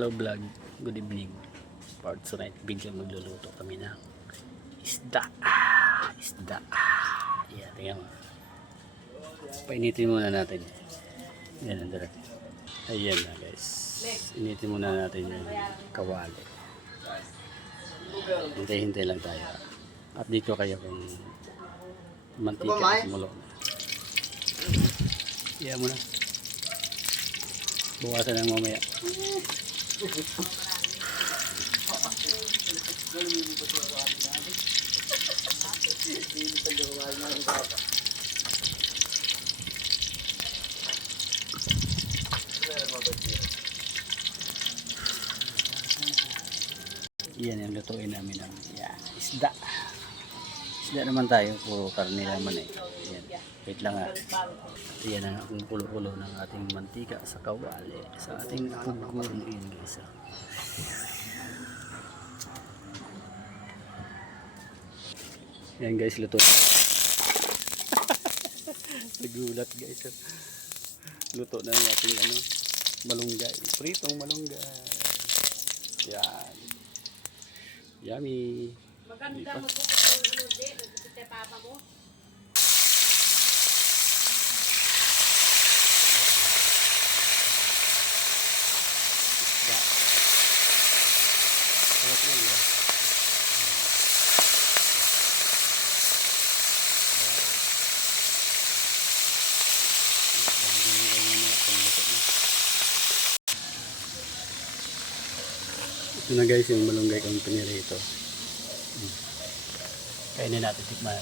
Hello vlog, good evening. For tonight, biglang magluluto kami ng isda. Ah, Isda. Yan, tingnan mo. Painitin muna natin. Yan, andara. Ayan na guys. Initin muna natin yung kawali. Hintay-hintay lang tayo. At dito kayo kung mantika at mulo. Iyan mo na. Bukasan lang mamaya. Yan yung lutuin namin ng yan, isda. Isda naman tayo, puro karne naman eh. Yan. Wait lang ah. Yan ang akong kulo-kulo ng ating mantika sa kawali. Sa ating pugong yun guys. ah. Yan guys, luto. Nagulat guys. ah. Luto na yung ating ano, malunggay. Pritong malunggay. Yan. Yummy. Maganda mo kung ano di, nagkita papa mo. Ito na guys yung malunggay kong pinirito. Mm. Kainin natin tikman.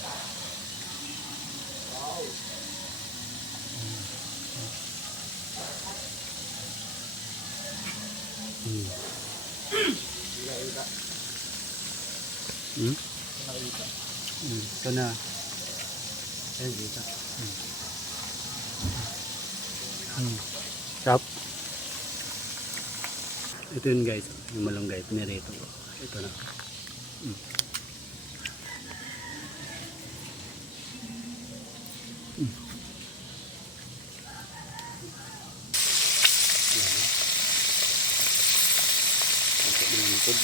Mm. Hmm? Hmm, ito na. Dito. Hmm. Hmm. Ito yun guys, yung malunggay, pinirito ko. Ito na. Hmm. Hmm. Na yung likod.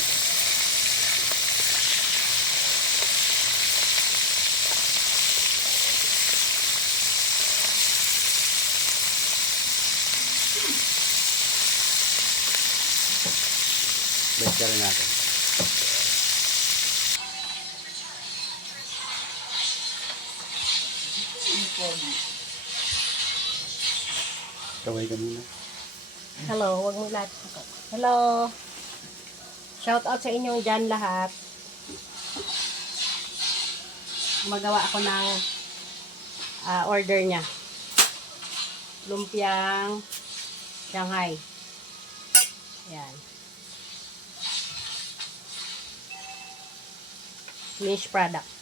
Balik ka rin natin. Kaway ka muna. Hello, wag mo lahat. Hello. Shout out sa inyong dyan lahat. Magawa ako ng ah, order niya. Lumpiang Shanghai. Yan. Finished product.